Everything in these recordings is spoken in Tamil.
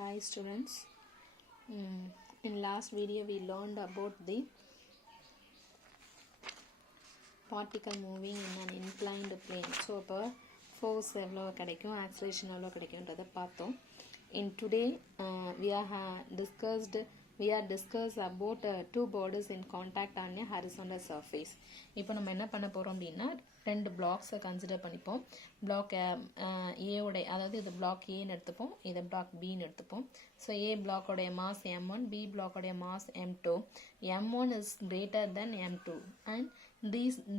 Hi students. In last video we learned about the particle moving in an inclined plane. So அப்போ force எவ்வளோ கிடைக்கும், acceleration எவ்வளோ கிடைக்கும்ன்றதை பார்த்தோம். In today we are discussed about two bodies in contact on a horizontal surface. இப்போ நம்ம என்ன பண்ண போறோம் அப்படின்னா ரெண்டு பிளாக்ஸை கன்சிடர் பண்ணிப்போம். பிளாக் ஏவுடைய, அதாவது இது பிளாக் ஏன்னு எடுத்துப்போம், இது பிளாக் பின்னு எடுத்துப்போம். ஸோ ஏ பிளாக்கோடைய மாஸ் m1, பி பிளாக்கோடைய mass m2. m1 is greater than m2 and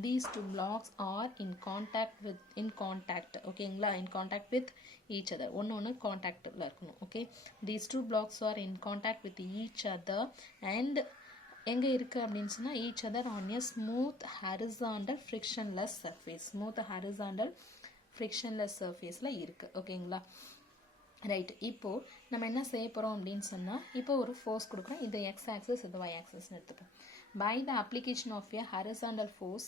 these two blocks are in contact ஓகேங்களா, in contact with each other. ஒன்று கான்டாக்டில் இருக்கணும். Okay, these two blocks are in contact with each other and எங்கே இருக்குது அப்படின்னு சொன்னால் each other on a smooth horizontal frictionless surfaceல இருக்குது. ஓகேங்களா, ரைட். இப்போது நம்ம என்ன செய்ய போகிறோம் அப்படின்னு சொன்னால், இப்போ ஒரு ஃபோர்ஸ் கொடுக்குறோம். இது எக்ஸ் ஆக்சிஸ், இது ஒய் ஆக்சிஸ்னு எடுத்துப்போம். By the application of a horizontal force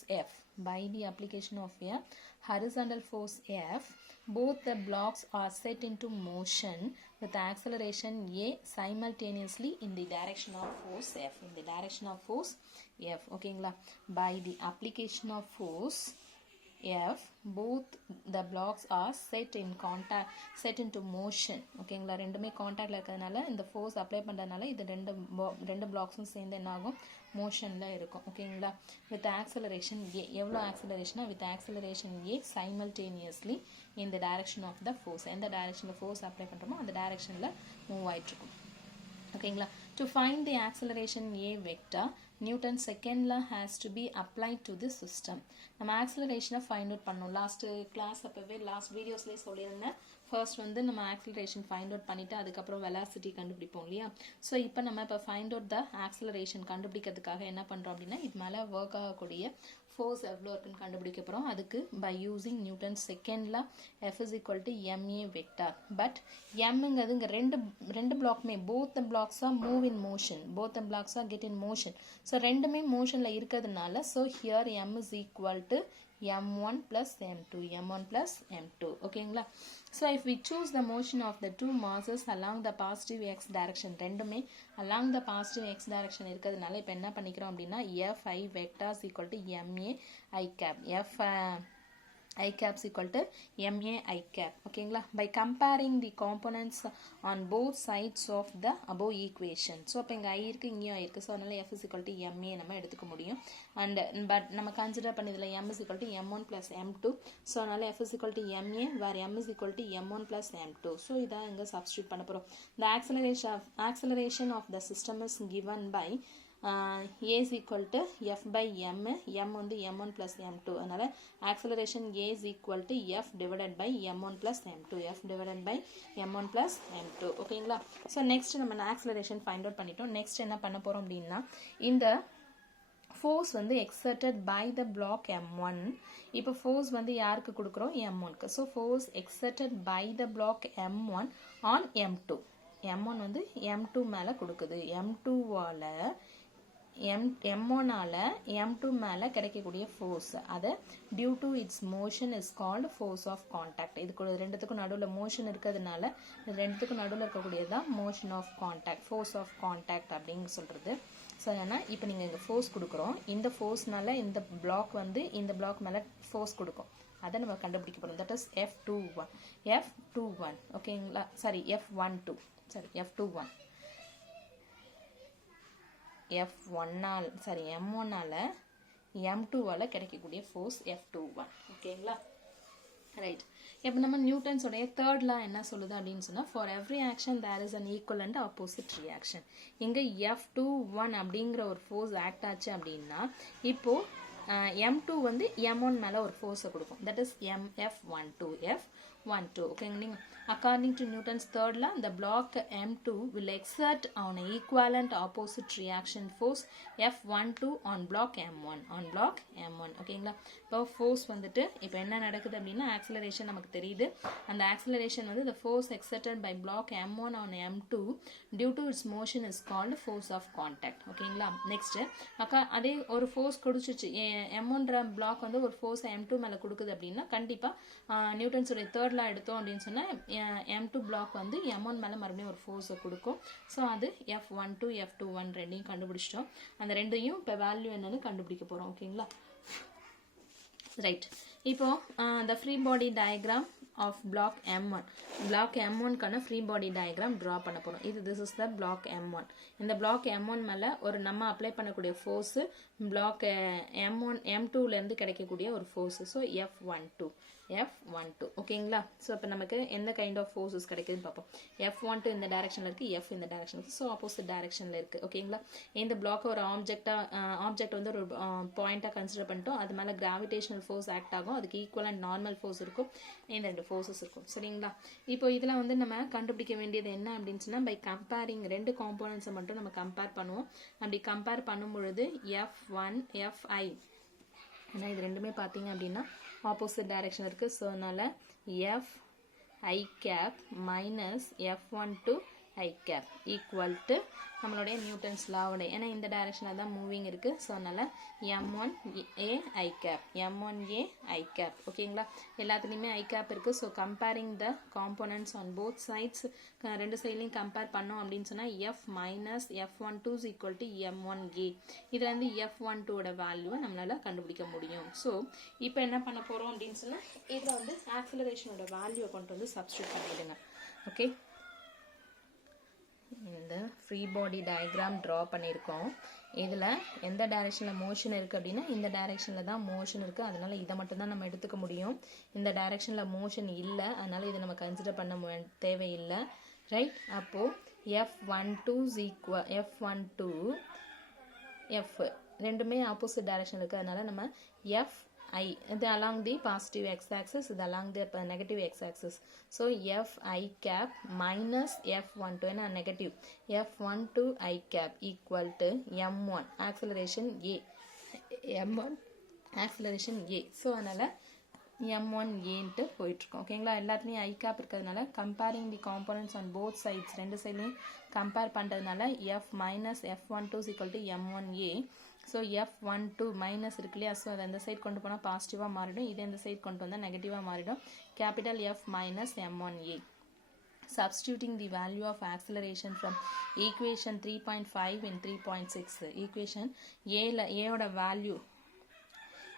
F, both the blocks are set into motion with acceleration a simultaneously in the direction of force F. ஓகேங்களா, by the application of force F, both the blocks are set into motion. ஓகேங்களா, ரெண்டுமே கான்டாக்ட்ல இருக்கிறதுனால இந்த ஃபோர்ஸ் அப்ளை பண்ணுறதுனால இது ரெண்டு பிளாக்ஸும் சேர்ந்து என்ன ஆகும், மோஷனில் இருக்கும். ஓகேங்களா, வித் ஆக்சலரேஷன் ஏ. எவ்வளோ ஆக்சலரேஷனா, with acceleration A simultaneously in the direction of the force. எந்த டைரக்ஷனில் ஃபோர்ஸ் அப்ளை பண்ணுறோமோ அந்த டைரக்ஷனில் மூவ் ஆகிட்ருக்கும். ஓகேங்களா, to find the acceleration A vector, Newton second law has to be applied to the system. நம்ம ஆக்சலரேஷனை ஃபைண்ட் அவுட் பண்ணோம். லாஸ்ட் கிளாஸ் அப்போவே லாஸ்ட் வீடியோஸ்லேயே சொல்லியிருந்தேன். ஃபர்ஸ்ட் வந்து நம்ம ஆக்சலரேஷன் ஃபைண்ட் அவுட் பண்ணிவிட்டு அதுக்கப்புறம் வெலாசிட்டி கண்டுபிடிப்போம் இல்லையா. ஸோ இப்போ நம்ம இப்போ ஃபைண்ட் அவுட் த ஆக்சலரேஷன் கண்டுபிடிக்கிறதுக்காக என்ன பண்ணுறோம் அப்படின்னா, இது மேலே ஒர்க் ஆகக்கூடிய ஃபோர்ஸ் எவ்வளோ இருக்குன்னு கண்டுபிடிக்க போகிறோம். அதுக்கு by using Newton second law F is equal to ma vector. But எம்ங்கிறது இங்கே ரெண்டு பிளாக்குமே both the blocks are move in motion, both the blocks are get in motion. So ரெண்டுமே மோஷனில் இருக்கிறதுனால so here m is equal to m1 plus m2. ஓகேங்களா, so if we choose the motion of the two masses along the positive x direction, ரெண்டுமே along the positive x direction இருக்கிறதுனால இப்போ என்ன பண்ணிக்கிறோம் அப்படின்னா fi vector is equal to ma I cap. I cap is equal to ma I cap. ஓகேங்களா, by comparing the components on both sides of the above equation. So அப்போ இங்கே I இருக்குது, இங்கேயும் I இருக்குது. ஸோ அதனால f is equal to ma நம்ம எடுத்துக்க முடியும். அண்ட் பட் நம்ம கன்சிடர் பண்ணதில் m is equal to m1 plus m2. So அதனால f is equal to ma where m is equal to m1 plus m2. So இதான் இங்கே சப்ஸ்டியூட் பண்ண போகிறோம். The acceleration of the system is given by a is equal to f by m வந்து m1 plus m2. அதனால acceleration a is equal to f divided by m1 plus m2. ஓகேங்களா, ஸோ நெக்ஸ்ட் நம்ம acceleration find out பண்ணிட்டோம். நெக்ஸ்ட் என்ன பண்ண போகிறோம் அப்படின்னா, இந்த ஃபோர்ஸ் வந்து exerted by the block m1. இப்போ ஃபோர்ஸ் வந்து யாருக்கு கொடுக்குறோம், m1க்கு. So force exerted by the block m1 on m2. m1 வந்து m2 மேலே கொடுக்குது. m1ஆல் m2 மேலே கிடைக்கக்கூடிய ஃபோர்ஸ், அதை due to its motion is called force of contact. இதுக்கு ரெண்டுத்துக்கும் நடுவில் மோஷன் இருக்கிறதுனால ரெண்டுத்துக்கும் நடுவில் இருக்கக்கூடியதான் motion of contact, force of contact அப்படின்னு சொல்கிறது. ஸோ ஏன்னா இப்போ நீங்கள் இங்கே ஃபோர்ஸ் கொடுக்குறோம், இந்த ஃபோர்ஸ்னால இந்த பிளாக் வந்து இந்த பிளாக் மேலே ஃபோர்ஸ் கொடுக்கும். அதை நம்ம கண்டுபிடிக்க போகிறோம். That is F21. ஓகேங்களா, சாரி F12, சாரி F21. F1ஆல் சாரி M1ஆல் M2ஆல் கிடைக்கக்கூடிய ஃபோர்ஸ் F21. ஓகேங்களா, ரைட். இப்போ நம்ம நியூட்டன்ஸோடைய தேர்ட் லா என்ன சொல்லுது அப்படின்னு சொன்னால், for every action there is an equal and opposite reaction. இங்கே F21 அப்படிங்கிற ஒரு ஃபோர்ஸ் ஆக்ட் ஆச்சு அப்படின்னா இப்போது M2 வந்து M1 மேலே ஒரு ஃபோர்ஸை கொடுக்கும். That is F12. ஓகேங்களா, according to Newton's third law, the block M2 will exert on an equivalent opposite reaction force F12 on block M1. ஓகேங்களா, இப்போ ஃபோர்ஸ் வந்துட்டு இப்போ என்ன நடக்குது அப்படின்னா, ஆக்சலரேஷன் நமக்கு தெரியுது. அந்த ஆக்சலரேஷன் வந்து the force exerted by block M1 on M2 due to its motion is called force of contact. ஓகேங்களா, நெக்ஸ்ட் அதே ஒரு ஃபோர்ஸ் கொடுத்துச்சு, M1 பிளாக் வந்து ஒரு ஃபோர்ஸ் M2 மேலே கொடுக்குது அப்படின்னா கண்டிப்பாக நியூட்டன்ஸோடைய தேர்ட் லா எடுத்தோம் அப்படின்னு சொன்னால் M2 பிளாக் வந்து M1 மேலே மறுபடியும் ஒரு ஃபோர்ஸை கொடுக்கும். ஸோ அது F12 F21 ரெண்டையும் கண்டுபிடிச்சிட்டோம். அந்த ரெண்டையும் இப்போ வேல்யூ என்னன்னு கண்டுபிடிக்க போகிறோம். ஓகேங்களா, ரைட். இப்போ the free body diagram of block M1. block M1க்கான free body diagram draw பண்ண போகிறோம். this is the block M1. இந்த block M1 மேலே ஒரு நம்ம அப்ளை பண்ணக்கூடிய ஃபோர்ஸ் block M2லேருந்து கிடைக்கக்கூடிய ஒரு ஃபோர்ஸ். ஸோ F12 ஓகேங்களா. ஸோ இப்போ நமக்கு எந்த கைண்ட் ஆஃப் ஃபோர்ஸஸ் கிடைக்குதுன்னு பார்ப்போம். F12 இந்த டைரக்ஷனில் இருக்குது, F இந்த டைரக்ஷன் இருக்குது. ஸோ ஆப்போசிட் டைரக்ஷனில் இருக்குது. ஓகேங்களா, இந்த பிளாக் ஒரு ஆப்ஜெக்ட் வந்து ஒரு பாயிண்ட்டாக கன்சிடர் பண்ணிட்டோம். அது மேலே கிராவிடேஷனல் ஃபோர்ஸ் ஆக்ட் ஆகும். அதுக்கு ஈக்குவல் அண்ட் நார்மல் ஃபோர்ஸ் இருக்கும். இந்த ரெண்டு ஃபோர்ஸஸ் இருக்கும். சரிங்களா, இப்போ இதில் வந்து நம்ம கண்டுபிடிக்க வேண்டியது என்ன அப்படின்னு சொன்னால், பை கம்பேரிங் ரெண்டு காம்போனன்ட்ஸை மட்டும் நம்ம கம்பேர் பண்ணுவோம். அப்படி கம்பேர் பண்ணும் பொழுது F1 Fi, ஏன்னா இது ரெண்டுமே பார்த்தீங்க அப்படின்னா ஆப்போசிட் டைரக்ஷன் இருக்குது. ஸோ அதனால் Fi cap minus F12 I cap equal to நம்மளுடைய நியூட்டன்ஸ் லாவோட, ஏன்னா இந்த டைரக்ஷனில் தான் மூவிங் இருக்குது. ஸோ அதனால் M1A I cap, M1A I cap. ஓகேங்களா, எல்லாத்துலேயுமே I cap இருக்குது. So comparing the components on both sides, ரெண்டு சைட்லையும் கம்பேர் பண்ணோம் அப்படின்னு சொன்னால் F minus F12 is equal to M1A. இதில் வந்து F12ஓட வேல்யூவை நம்மளால் கண்டுபிடிக்க முடியும். ஸோ இப்போ என்ன பண்ண போகிறோம் அப்படின்னு சொன்னால், இதில் வந்து ஆக்சிலரேஷனோட வேல்யூவை கொண்டு வந்து சப்ஸ்டியூட் பண்ணிவிடுங்க. ஓகே, இந்த ஃப்ரீ பாடி டயக்ராம் ட்ரா பண்ணியிருக்கோம். இதில் எந்த டைரெக்ஷனில் மோஷன் இருக்குது அப்படின்னா இந்த டைரெக்ஷனில் தான் மோஷன் இருக்குது. அதனால் இதை மட்டும்தான் நம்ம எடுத்துக்க முடியும். இந்த டைரெக்ஷனில் மோஷன் இல்லை, அதனால் இதை நம்ம கன்சிடர் பண்ண தேவையில்லை. ரைட், அப்போது F12 F ரெண்டுமே ஆப்போசிட் டைரெக்ஷன் இருக்குது. அதனால் நம்ம Fi, இது along the positive x-axis, இது along the negative x-axis. So Fi cap minus F12, ஏன்னா negative, F12 I cap equal to M1 acceleration A, M1 acceleration A. So அதனால் M1A போயிட்டுருக்கோம். ஓகேங்களா, எல்லாத்துலேயும் I cap இருக்கிறதுனால comparing the components on both sides, ரெண்டு சைட்லையும் கம்பேர் பண்ணுறதுனால F minus F12 is equal to M1A. So F12 minus இருக்கு இல்லையா, ஸோ அதை இந்த சைட் கொண்டு போனால் பாசிட்டிவாக மாறிடும், இதே இந்த சைட் கொண்டு வந்தால் நெகட்டிவாக மாறிடும். Capital F minus M1A. Substituting the value of acceleration from equation 3.5 in 3.6. equation Aயோட value,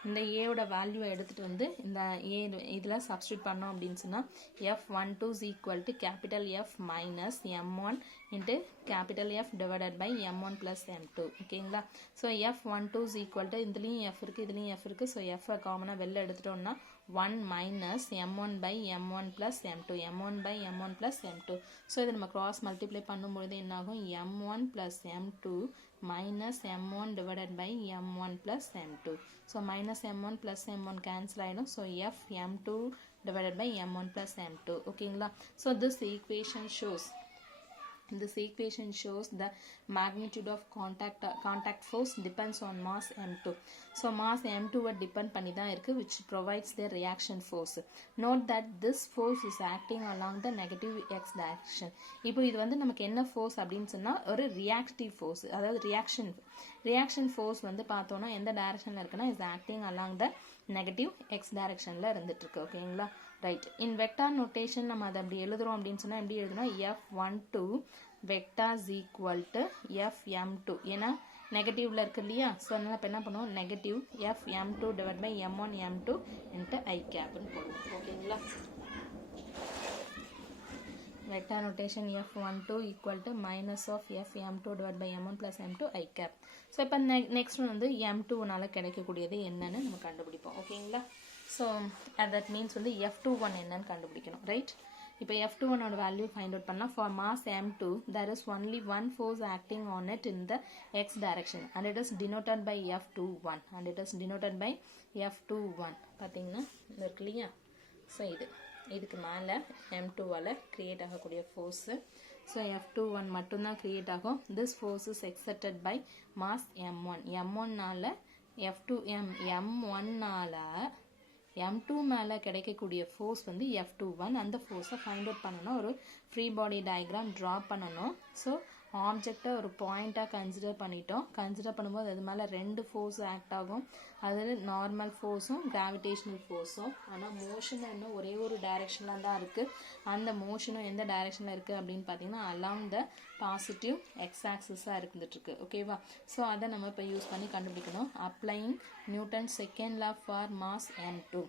இந்த ஏயோட வேல்யூவை எடுத்துகிட்டு வந்து இந்த ஏ இதில் சப்ஸ்டியூட் பண்ணோம் அப்படின்னு சொன்னால் F12 is equal to capital F minus M1 into capital F divided by M1 plus M2. ஓகேங்களா, so F12 is equal to, இதுலேயும் F இருக்குது இதுலேயும் F இருக்குது. ஸோ F காமனாக வெளில எடுத்துட்டோம்னா 1 minus M1 by M1 plus M2, M1 by M1 plus M2. So இதை நம்ம cross multiply பண்ணும்பொழுது என்னாகும், M1 plus M2 minus M1 divided by M1 plus M2. So minus M1 plus M1 cancel ஆயிடும். So F M2 divided by M1 plus M2. ஓகேங்களா, so this equation shows the magnitude of contact force depends on mass M2. So mass M2 depend பண்ணி தான் இருக்கு, which provides the reaction force. Note that this force is acting along the negative x direction. இப்போ இது வந்து நமக்கு என்ன force அப்படின்னு சொன்னா ஒரு reactive force, அதாவது reaction force வந்து பார்த்தோம்னா எந்த டைரக்ஷன்ல இருக்குன்னா is acting along the negative x directionல இருந்துட்டு இருக்கு. ஓகேங்களா, ரைட். இன் வெக்டார் நோட்டேஷன் நம்ம அதை அப்படி எழுதுறோம் அப்படின்னு சொன்னால் எப்படி எழுதுனா F12 vector is equal to Fm2, ஏன்னா நெகட்டிவ்ல இருக்கு இல்லையா, ஸோ அதனால இப்போ என்ன பண்ணுவோம், negative Fm2 divided by M1 M2 into I capன்னு போடுவோம். ஓகேங்களா, vector notation F12 equal to minus of Fm2 divided by M1 plus M2 I cap. So இப்போ நெக்ஸ்ட் வந்து M2னால கிடைக்கக்கூடியது என்னன்னு நம்ம கண்டுபிடிப்போம். ஓகேங்களா, ஸோ தட் மீன்ஸ் வந்து F21 என்னன்னு கண்டுபிடிக்கணும். ரைட், இப்போ F21ஓட வேல்யூ ஃபைண்ட் அவுட் பண்ணலாம். For mass M2 there is only one force acting on it in the x direction and it is denoted by F21 பார்த்தீங்கன்னா இது இருக்கு இல்லையா, ஸோ இதுக்கு மேலே M2வால் கிரியேட் ஆகக்கூடிய ஃபோர்ஸு. ஸோ F21 மட்டும்தான் கிரியேட் ஆகும். This force is exerted by mass M1னால M1னால M2 மேலே கிடைக்கக்கூடிய ஃபோர்ஸ் வந்து F21. அந்த ஃபோர்ஸை ஃபைண்ட் அவுட் பண்ணணும், ஒரு ஃப்ரீ பாடி டயக்ராம் ட்ரா பண்ணணும். ஸோ ஆப்ஜெக்டை ஒரு பாயிண்ட்டாக கன்சிடர் பண்ணிட்டோம். கன்சிடர் பண்ணும்போது அது மேலே 2 ஃபோர்ஸ் ஆக்ட் ஆகும். அதில் நார்மல் ஃபோர்ஸும் கிராவிடேஷனல் ஃபோர்ஸும். ஆனால் மோஷன் இன்னும் ஒரே ஒரு டைரெக்ஷனில் தான் இருக்குது. அந்த மோஷனும் எந்த டைரெக்ஷனில் இருக்குது அப்படின்னு பார்த்தீங்கன்னா அலாங் த பாசிட்டிவ் எக்ஸ் ஆக்சிஸாக இருந்துட்டுருக்கு. ஓகேவா? ஸோ அதை நம்ம இப்போ யூஸ் பண்ணி கண்டுபிடிக்கணும். Applying Newton second law for mass m2.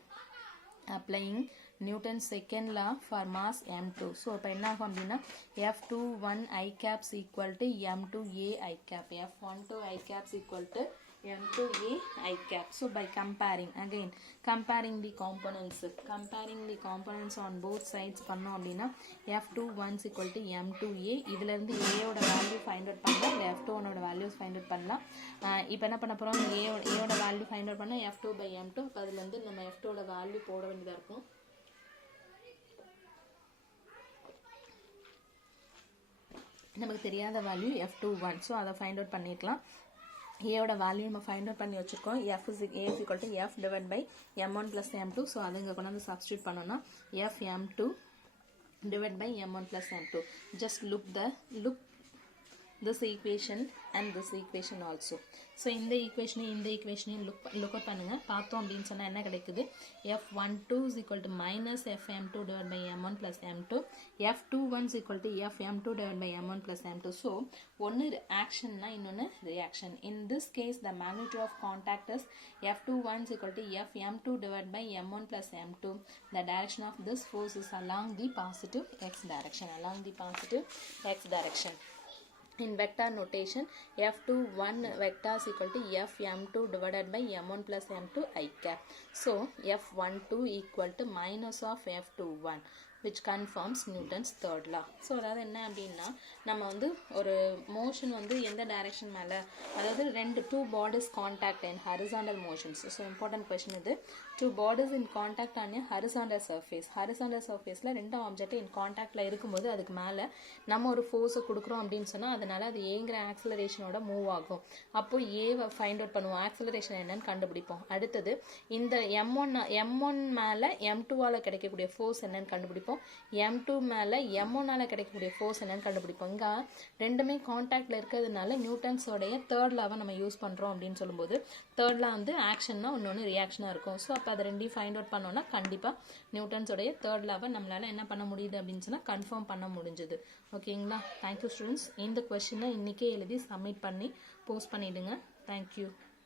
applying Newton's second law for mass m2. So இப்போ என்ன ஆகும் அப்படின்னா F21 I caps equal to M2A I cap. F12 I caps equal to M2A I cap. So by comparing the components on both sides பண்ணோம் அப்படின்னா F21 equal to M2A. இதுல இருந்து A ஓட வேல்யூ ஃபைண்ட் அவுட் பண்ணலாம், இல்லை F21 ஓட வேல்யூஸ் ஃபைண்ட் அவுட் பண்ணலாம். இப்போ என்ன பண்ண போறோம், A ஓட வேல்யூ ஃபைண்ட் அவுட் பண்ணா F2 by M2. அப்போ அதுல இருந்து நம்ம F2 ஓட வேல்யூ போட வேண்டியதா இருக்கும். நமக்கு தெரியாத வேல்யூ F21. ஸோ அதை ஃபைண்ட் அவுட் பண்ணிக்கலாம். ஏயோட வேல்யூ நம்ம ஃபைண்ட் அவுட் பண்ணி வச்சுருக்கோம். A is equal to F divided by M1 plus M2. So அதை இங்கே கொண்டு வந்து சப்ஸ்டியூட் பண்ணோம்னா F M2 divided by M1 plus M2. Just look this equation and this equation also. So இந்த equation look up பண்ணுங்க. பார்த்தோம் அப்படின்னு சொன்னா என்ன கிடைக்குது, F12 is equal to minus FM2 divided by M1 plus M2. F21 is equal to FM2 divided by M1 plus M2. So ஒன்னு actionனா இன்னொன்னு reaction. In this case the magnitude of contact is F21 is equal to FM2 divided by M1 plus M2. The direction of this force is along the positive x direction. In vector notation, F21 vector is equal to Fm2 divided by M1 plus M2 I cap. So F12 equal to minus of F21, which confirms Newton's third law. So அதாவது என்ன அப்படின்னா நம்ம வந்து ஒரு மோஷன் வந்து எந்த டைரக்ஷன் மேலே, அதாவது two bodies contact in horizontal motions. So important question இது. Two bodies in contact on a horizontal surfaceல ரெண்டு ஆப்ஜெக்ட் in contactல இருக்கும்போது அதுக்கு மேலே நம்ம ஒரு ஃபோர்ஸை கொடுக்குறோம் அப்படின்னு சொன்னால் அதனால அது ஏங்கிற ஆக்சலரேஷனோட மூவ் ஆகும். அப்போ ஏவை ஃபைண்ட் அவுட் பண்ணுவோம், ஆக்சலரேஷன் என்னன்னு கண்டுபிடிப்போம். அடுத்தது இந்த M1 மேலே M2ஆல் கிடைக்கக்கூடிய ஃபோர்ஸ் என்னன்னு கண்டுபிடிப்போம். M2 மேலே M1ஆல் கிடைக்கக்கூடிய ஃபோர்ஸ் என்னன்னு கண்டுபிடிப்போம். இங்கே ரெண்டுமே கான்டாக்டில் இருக்கிறதுனால நியூட்டன்ஸோடைய தேர்ட் லாவை நம்ம யூஸ் பண்ணுறோம் அப்படின்னு சொல்லும்போது தேர்ட் லா வந்து ஆக்ஷன்னா இன்னொன்று ரியாக்ஷனாக இருக்கும். ஸோ அப்போ அதை ரெண்டையும் ஃபைண்ட் அவுட் பண்ணோன்னா கண்டிப்பாக நியூட்டன்ஸோடைய தேர்ட் லாவை நம்மளால் என்ன பண்ண முடியுது அப்படின்னு சொன்னால் கன்ஃபார்ம் பண்ண முடிஞ்சுது. ஓகேங்களா? Thank you students. இந்த கொஸ்டினை இன்றைக்கே எழுதி சப்மிட் பண்ணி போஸ்ட் பண்ணிவிடுங்க. தேங்க்யூ.